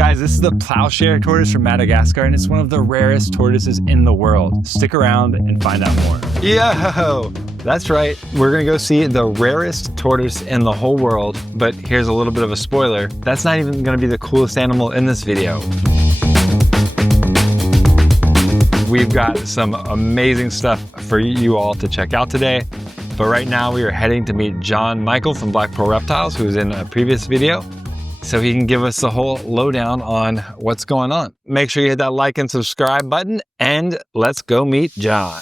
Guys, this is the plowshare tortoise from Madagascar, and it's one of the rarest tortoises in the world. Stick around and find out more. Yo! That's right, we're gonna go see the rarest tortoise in the whole world, but here's a little bit of a spoiler. That's not even gonna be the coolest animal in this video. We've got some amazing stuff for you all to check out today. But right now we are heading to meet John Michael from Black Pearl Reptiles, who was in a previous video, so he can give us the whole lowdown on what's going on. Make sure you hit that like and subscribe button, and let's go meet John.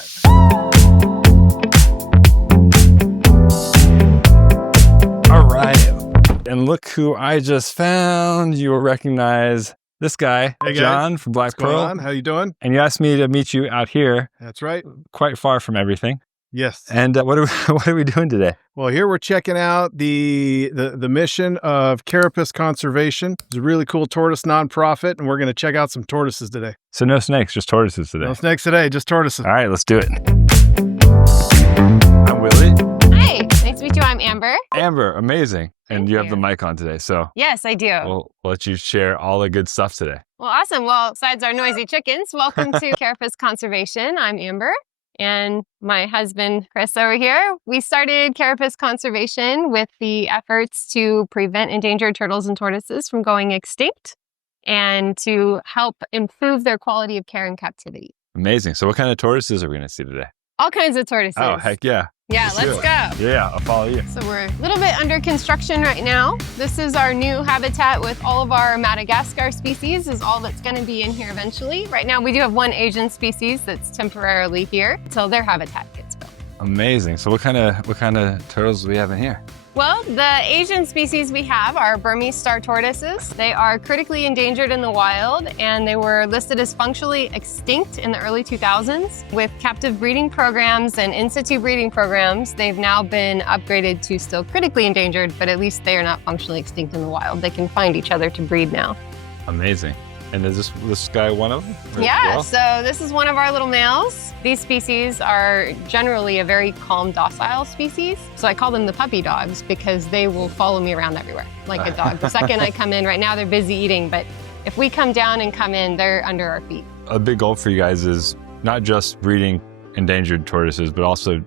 All right, and look who I just found. You will recognize this guy, hey John from Black Pearl. How you doing? And you asked me to meet you out here. That's right. Quite far from everything. Yes. And what are we doing today? Well, here we're checking out the mission of Carapace Conservation. It's a really cool tortoise nonprofit, and we're going to check out some tortoises today. So no snakes, just tortoises today. No snakes today, just tortoises. All right, let's do it. I'm Willie. Hi, nice to meet you. I'm Amber. Amber, amazing. And Thank you have you. the mic on today, so Yes, I do. we'll let you share all the good stuff today. Well, awesome. Well, besides our noisy chickens, welcome to Carapace Conservation. I'm Amber. And my husband, Chris, over here. We started Carapace Conservation with the efforts to prevent endangered turtles and tortoises from going extinct and to help improve their quality of care in captivity. Amazing. So what kind of tortoises are we going to see today? All kinds of tortoises. Oh, heck yeah. Yeah, let's go. Yeah, I'll follow you. So we're a little bit under construction right now. This is our new habitat with all of our Madagascar species is all that's gonna be in here eventually. Right now we do have one Asian species that's temporarily here until their habitat gets built. Amazing. So what kind of turtles do we have in here? Well, the Asian species we have are Burmese star tortoises. They are critically endangered in the wild, and they were listed as functionally extinct in the early 2000s. With captive breeding programs and in-situ breeding programs, they've now been upgraded to still critically endangered, but at least they are not functionally extinct in the wild. They can find each other to breed now. Amazing. And is this guy one of them? Yeah, so this is one of our little males. These species are generally a very calm, docile species. So I call them the puppy dogs because they will follow me around everywhere like a dog. The second I come in, right now they're busy eating, but if we come down and come in, they're under our feet. A big goal for you guys is not just breeding endangered tortoises, but also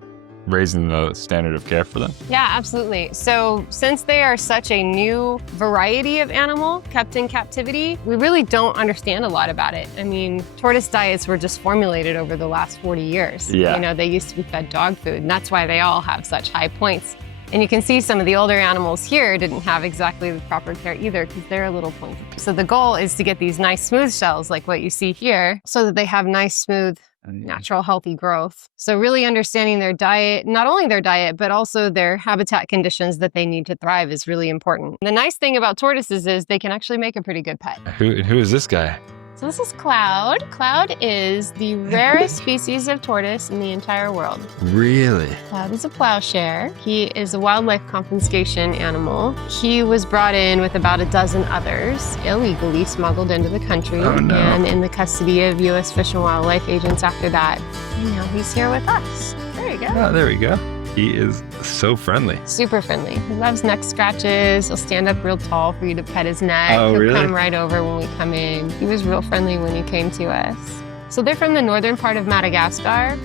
raising the standard of care for them? Yeah, absolutely. So since they are such a new variety of animal kept in captivity, we really don't understand a lot about it. I mean, tortoise diets were just formulated over the last 40 years. Yeah. You know, they used to be fed dog food, and that's why they all have such high points. And you can see some of the older animals here didn't have exactly the proper care either because they're a little pointy. So the goal is to get these nice smooth shells like what you see here so that they have nice, smooth, natural, healthy growth. So really understanding their diet, not only their diet, but also their habitat conditions that they need to thrive is really important. The nice thing about tortoises is they can actually make a pretty good pet. Who is this guy? So this is Cloud. Cloud is the rarest species of tortoise in the entire world. Really? Cloud is a plowshare. He is a wildlife confiscation animal. He was brought in with about a dozen others, illegally smuggled into the country and in the custody of U.S. Fish and Wildlife agents after that. And now he's here with us. There you go. Oh, there we go. He is so friendly. Super friendly. He loves neck scratches. He'll stand up real tall for you to pet his neck. Oh, He'll really? come right over when we come in. He was real friendly when he came to us. So they're from the northern part of Madagascar.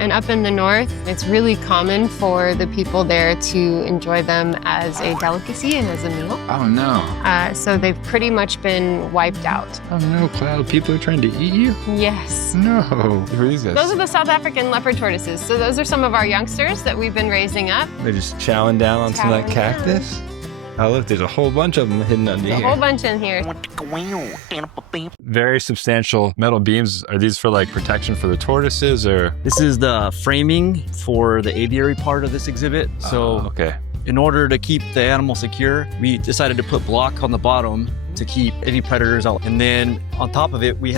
And up in the north, it's really common for the people there to enjoy them as a delicacy and as a meal. Oh, no. So they've pretty much been wiped out. Oh, no, Cloud. People are trying to eat you? Yes. No. Who are these guys? Those are the South African leopard tortoises. So those are some of our youngsters that we've been raising up. They're just chowing down on some of that cactus? Oh, look, there's a whole bunch of them hidden under There's here. a whole bunch in here. Very substantial metal beams. Are these for like protection for the tortoises or? This is the framing for the aviary part of this exhibit. So okay. in order to keep the animal secure, we decided to put block on the bottom to keep any predators out. And then on top of it, we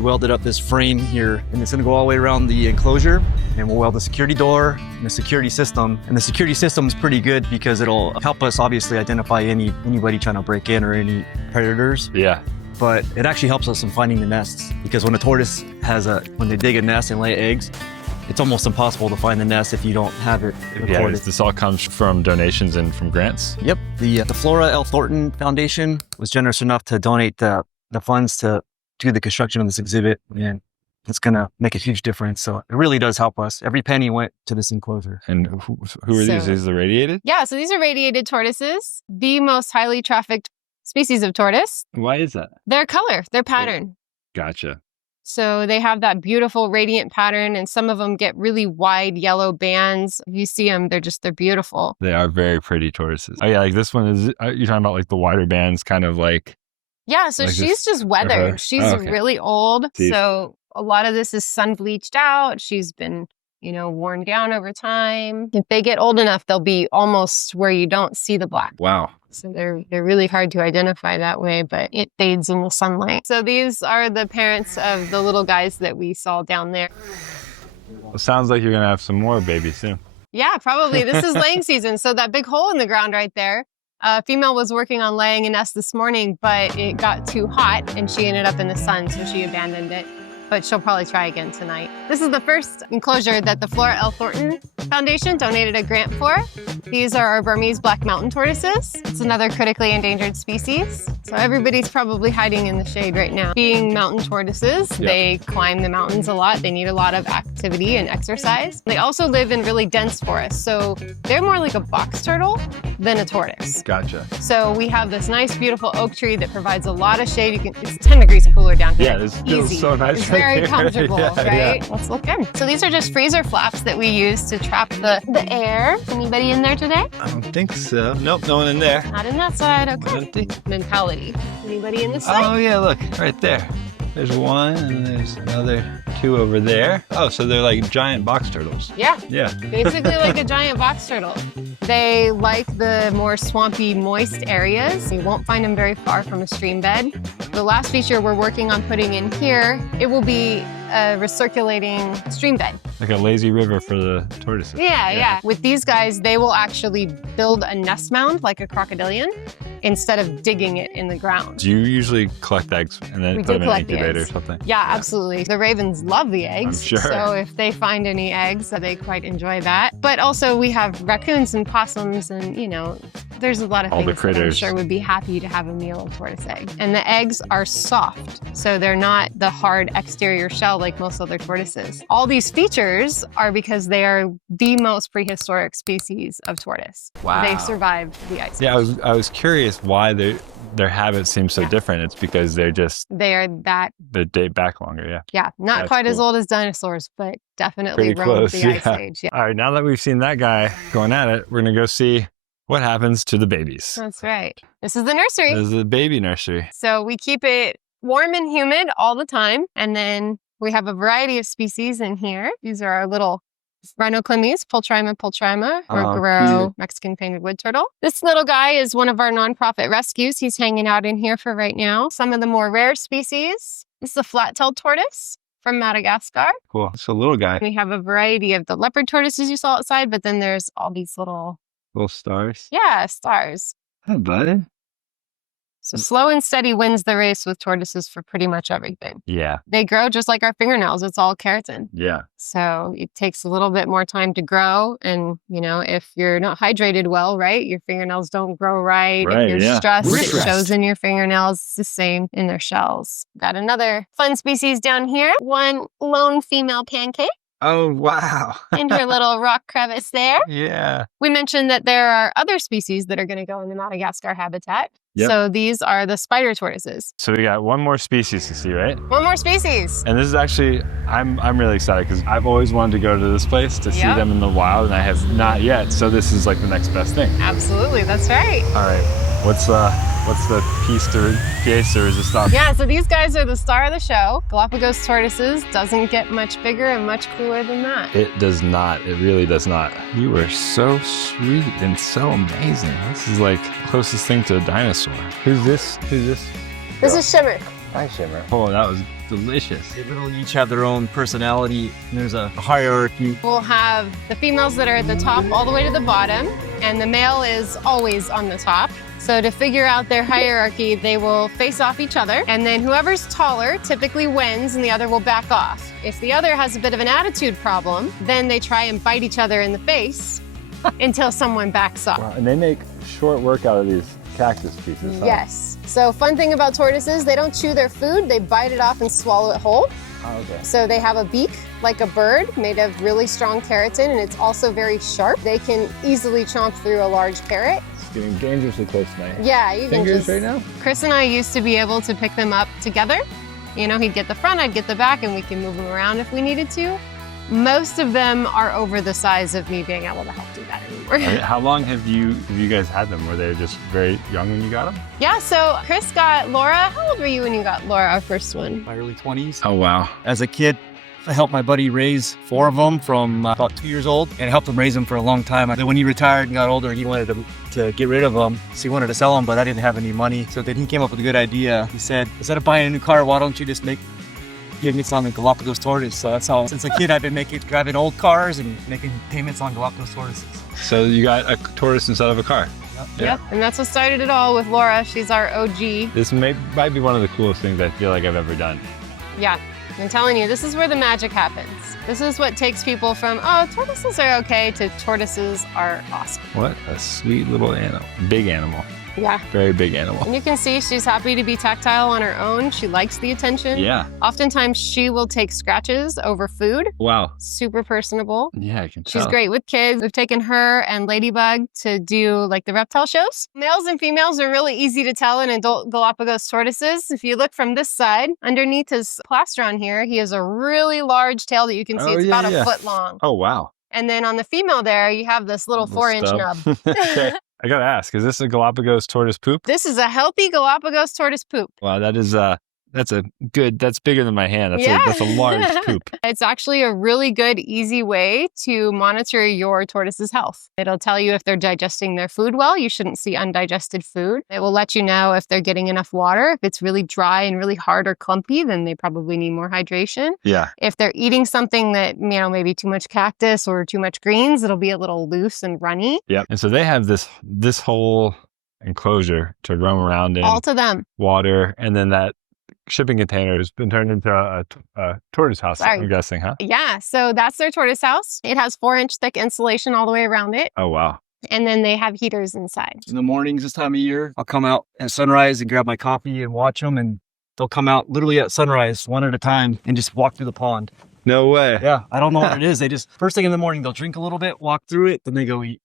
welded up this frame here, and it's gonna go all the way around the enclosure, and we'll weld the security door and the security system. And the security system is pretty good because it'll help us obviously identify anybody trying to break in or any predators. Yeah. But it actually helps us in finding the nests because when a tortoise when they dig a nest and lay eggs, it's almost impossible to find the nest if you don't have it Yeah, recorded. this all comes from donations and from grants. Yep. The Flora L. Thornton Foundation was generous enough to donate the funds to do the construction of this exhibit, and it's going to make a huge difference. So it really does help us. Every penny went to this enclosure. And who are these? So- These are radiated? Yeah, so these are radiated tortoises, the most highly trafficked species of tortoise. Why is that? Their color, their pattern. Gotcha. So they have that beautiful radiant pattern, and some of them get really wide yellow bands. If you see them, they're beautiful. They are very pretty tortoises. Oh yeah, like this one is, you're talking about like the wider bands, kind of like, Yeah, so Like she's this just for her? weathered. She's Oh, okay. really old. Jeez. So a lot of this is sun bleached out. She's been, worn down over time. If they get old enough, they'll be almost where you don't see the black. wow. So they're really hard to identify that way, but it fades in the sunlight. So these are the parents of the little guys that we saw down there. It sounds like you're going to have some more babies soon. Yeah, probably. This is laying season. So that big hole in the ground right there, female was working on laying a nest this morning, but it got too hot and she ended up in the sun, so she abandoned it. But she'll probably try again tonight. This is the first enclosure that the Flora L. Thornton Foundation donated a grant for. These are our Burmese black mountain tortoises. It's another critically endangered species. So everybody's probably hiding in the shade right now. Being mountain tortoises, they climb the mountains a lot. They need a lot of activity and exercise. They also live in really dense forests. So they're more like a box turtle than a tortoise. Gotcha. So we have this nice, beautiful oak tree that provides a lot of shade. It's 10 degrees cooler down here. Yeah, this feels Easy. so nice. It's right very here. comfortable, Yeah, right? yeah. Let's look in. So these are just freezer flaps that we use to trap the air. Anybody in there today? I don't think so. Nope, no one in there. Not in that side, okay. Empty. Mentality. Anybody in this side? Oh yeah, look, right there. There's one and there's another two over there. Oh, so they're like giant box turtles. Yeah, Yeah. basically like a giant box turtle. They like the more swampy, moist areas. You won't find them very far from a stream bed. The last feature we're working on putting in here, it will be a recirculating stream bed. Like a lazy river for the tortoises. Yeah. With these guys, they will actually build a nest mound like a crocodilian instead of digging it in the ground. Do you usually collect eggs and then We put do them in an collect the incubator or eggs. something? Yeah, absolutely. The ravens love the eggs. I'm sure. So if they find any eggs, they quite enjoy that. But also we have raccoons and possums and, there's a lot of All the things that I'm critters. sure would be happy to have a meal of tortoise egg. And the eggs are soft, so they're not the hard exterior shell like most other tortoises. All these features are because they are the most prehistoric species of tortoise. Wow. They survived the ice age. Yeah, I was curious why their habits seem so different. It's because they date back longer, yeah. Not That's quite as cool. old as dinosaurs, but definitely Pretty roamed close, the ice yeah. age. Yeah. All right, now that we've seen that guy going at it, we're gonna go see what happens to the babies. That's right. This is the nursery. This is the baby nursery. So we keep it warm and humid all the time. And then we have a variety of species in here. These are our little rhinoclimes, pultrima, or Oh, Guerrero cute. Mexican painted wood turtle. This little guy is one of our nonprofit rescues. He's hanging out in here for right now. Some of the more rare species. This is a flat-tailed tortoise from Madagascar. Cool. It's a little guy. We have a variety of the leopard tortoises you saw outside, but then there's all these little, Little stars. stars. Hi, buddy. So slow and steady wins the race with tortoises for pretty much everything. Yeah. They grow just like our fingernails. It's all keratin. Yeah. So it takes a little bit more time to grow. And, if you're not hydrated well, right, your fingernails don't grow right. Right, If you're yeah. stressed, We're it stressed. shows in your fingernails. It's the same in their shells. Got another fun species down here. One lone female pancake Oh, wow. and her little rock crevice there. Yeah. We mentioned that there are other species that are going to go in the Madagascar habitat. Yep. So these are the spider tortoises. So we got one more species to see, right? One more species. And this is actually, I'm really excited because I've always wanted to go to this place to see Yep. them in the wild, and I have not yet. So this is like the next best thing. Absolutely, that's right. All right. What's the piece de resistance? Yeah, so these guys are the star of the show. Galapagos tortoises doesn't get much bigger and much cooler than that. It does not. It really does not. You are so sweet and so amazing. This is like the closest thing to a dinosaur. Who's this? This is Shimmer. Hi, Shimmer. Oh, that was delicious. They literally each have their own personality. There's a hierarchy. We'll have the females that are at the top all the way to the bottom, and the male is always on the top. So to figure out their hierarchy, they will face off each other, and then whoever's taller typically wins and the other will back off. If the other has a bit of an attitude problem, then they try and bite each other in the face until someone backs off. Wow, and they make short work out of these cactus pieces, huh? Yes. So fun thing about tortoises, they don't chew their food, they bite it off and swallow it whole. Oh, okay. So they have a beak like a bird made of really strong keratin, and it's also very sharp. They can easily chomp through a large carrot. It's getting dangerously close to my Yeah, you can fingers just, right now. Chris and I used to be able to pick them up together. You know, he'd get the front, I'd get the back, and we can move them around if we needed to. Most of them are over the size of me being able to help do that anymore. How long have you guys had them? Were they just very young when you got them? Yeah, so Chris got Laura. How old were you when you got Laura, our first one? My early 20s. Oh, wow. As a kid, I helped my buddy raise 4 of them from about 2 years old, and helped him raise them for a long time. Then when he retired and got older, he wanted to get rid of them. So he wanted to sell them, but I didn't have any money. So then he came up with a good idea. He said, instead of buying a new car, why don't you just give me some Galapagos tortoise? So that's how, since a kid, I've been driving old cars and making payments on Galapagos tortoises. So you got a tortoise instead of a car. Yep, and that's what started it all with Laura. She's our OG. This might be one of the coolest things I feel like I've ever done. Yeah, I'm telling you, this is where the magic happens. This is what takes people from, oh, tortoises are okay, to tortoises are awesome. What a sweet little animal. Big animal. Yeah. Very big animal. And you can see she's happy to be tactile on her own. She likes the attention. Yeah. Oftentimes she will take scratches over food. Wow. Super personable. Yeah, I can tell. She's great with kids. We've taken her and Ladybug to do like the reptile shows. Males and females are really easy to tell in adult Galapagos tortoises. If you look from this side, underneath his plastron here, he has a really large tail that you can see. It's about a foot long. Oh, wow. And then on the female there, you have this little 4-inch nub. Okay. I gotta ask, is this a Galapagos tortoise poop? This is a healthy Galapagos tortoise poop. Wow, that's bigger than my hand. That's a large poop. It's actually a really good, easy way to monitor your tortoise's health. It'll tell you if they're digesting their food well. You shouldn't see undigested food. It will let you know if they're getting enough water. If it's really dry and really hard or clumpy, then they probably need more hydration. Yeah. If they're eating something that, maybe too much cactus or too much greens, it'll be a little loose and runny. Yep. And so they have this whole enclosure to roam around in. All to them. Water, and then that shipping container has been turned into a tortoise house, I'm guessing, huh? Yeah, so that's their tortoise house. It has 4-inch thick insulation all the way around it. Oh, wow. And then they have heaters inside. In the mornings this time of year, I'll come out at sunrise and grab my coffee and watch them, and they'll come out literally at sunrise, one at a time, and just walk through the pond. No way. Yeah, I don't know what it is. They just, first thing in the morning, they'll drink a little bit, walk through it, then they go eat.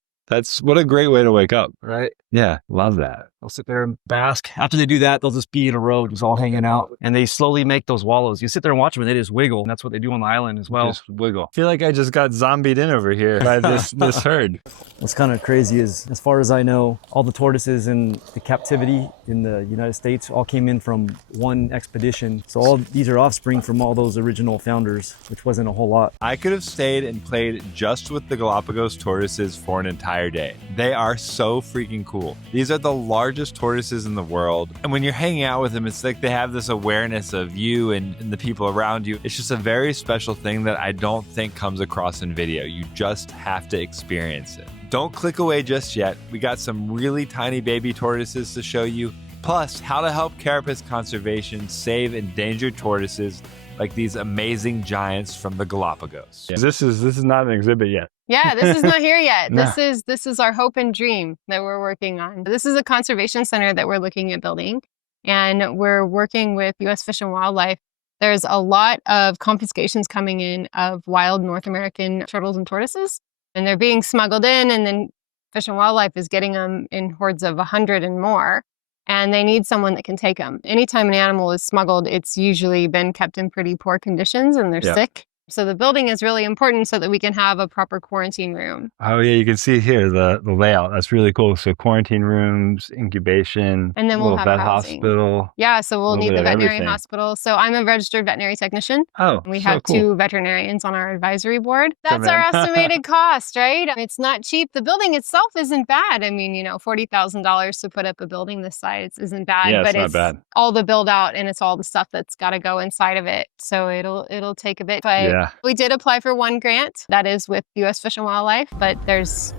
What a great way to wake up. Right? Yeah, love that. They'll sit there and bask. After they do that, they'll just be in a row, just all hanging out. And they slowly make those wallows. You sit there and watch them, and they just wiggle. And that's what they do on the island as well. Just wiggle. I feel like I just got zombied in over here by this herd. What's kind of crazy is, as far as I know, all the tortoises in the captivity in the United States all came in from one expedition. So all these are offspring from all those original founders, which wasn't a whole lot. I could have stayed and played just with the Galapagos tortoises for an entire day. They are so freaking cool. These are the largest tortoises in the world. And when you're hanging out with them, it's like they have this awareness of you and the people around you. It's just a very special thing that I don't think comes across in video. You just have to experience it. Don't click away just yet. We got some really tiny baby tortoises to show you. Plus, how to help carapace conservation save endangered tortoises like these amazing giants from the Galapagos. Yeah. This is not an exhibit yet. Yeah, this is not here yet. No. This is our hope and dream that we're working on. This is a conservation center that we're looking at building, and we're working with U.S. Fish and Wildlife. There's a lot of confiscations coming in of wild North American turtles and tortoises, and they're being smuggled in, and then Fish and Wildlife is getting them in hordes of 100 and more. And they need someone that can take them. Anytime an animal is smuggled, it's usually been kept in pretty poor conditions and they're sick. So the building is really important so that we can have a proper quarantine room. Oh yeah, you can see here the layout. That's really cool. So quarantine rooms, incubation, and then we'll have vet housing. Hospital. Yeah, so we'll need the veterinary everything. hospital. So I'm a registered veterinary technician. Oh, We so have cool. 2 veterinarians on our advisory board. That's Come our in. estimated cost, right? It's not cheap. The building itself isn't bad. I mean, $40,000 to put up a building this size isn't bad. Yeah, but it's not bad. all the build out and it's all the stuff that's got to go inside of it. So it'll take a bit. But Yeah. we did apply for one grant that is with U.S. Fish and Wildlife, but there's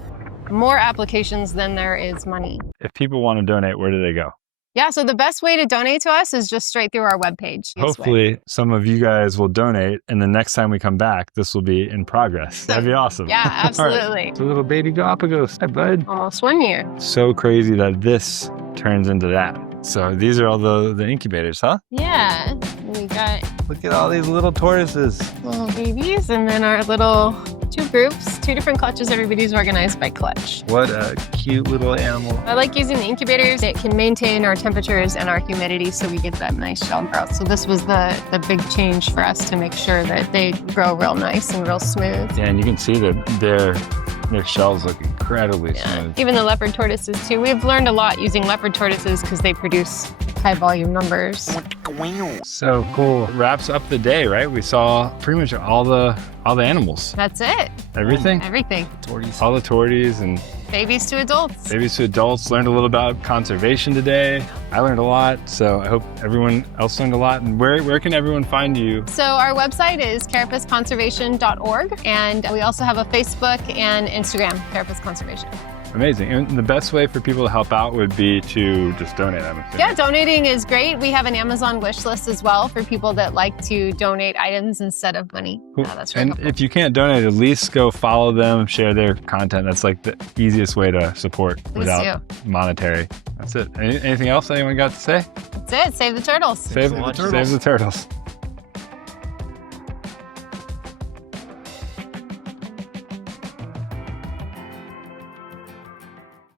more applications than there is money. If people want to donate, where do they go? Yeah, so the best way to donate to us is just straight through our webpage. Hopefully some of you guys will donate, and the next time we come back, this will be in progress. That'd be awesome. Yeah, absolutely. All right. It's a little baby Galapagos. Hi, bud. Almost 1 year. So crazy that this turns into that. So these are all the incubators, huh? Yeah, we got Look at all these little tortoises. little babies and then our little 2 groups, 2 different clutches. Everybody's organized by clutch. What a cute little animal. I like using the incubators. It can maintain our temperatures and our humidity so we get that nice shell growth. So this was the big change for us to make sure that they grow real nice and real smooth. Yeah, and you can see that their shells look incredibly smooth. Even the leopard tortoises too. We've learned a lot using leopard tortoises because they produce high volume numbers. So cool. Wraps up the day, right? We saw pretty much all the animals. That's it. Everything? Everything. Tortoise. All the tortoises and Babies to adults. babies to adults. Learned a little about conservation today. I learned a lot, so I hope everyone else learned a lot. And where can everyone find you? So our website is carapusconservation.org, and we also have a Facebook and Instagram, Carapus Conservation. Amazing. And the best way for people to help out would be to just donate, I'm assuming. Yeah, donating is great. We have an Amazon wish list as well for people that like to donate items instead of money. Cool. Yeah, that's really And helpful. if you can't donate, at least go follow them, share their content. That's like the easiest way to support without monetary. That's it. Anything else anyone got to say? That's it. Save the turtles. Save so much. the turtles.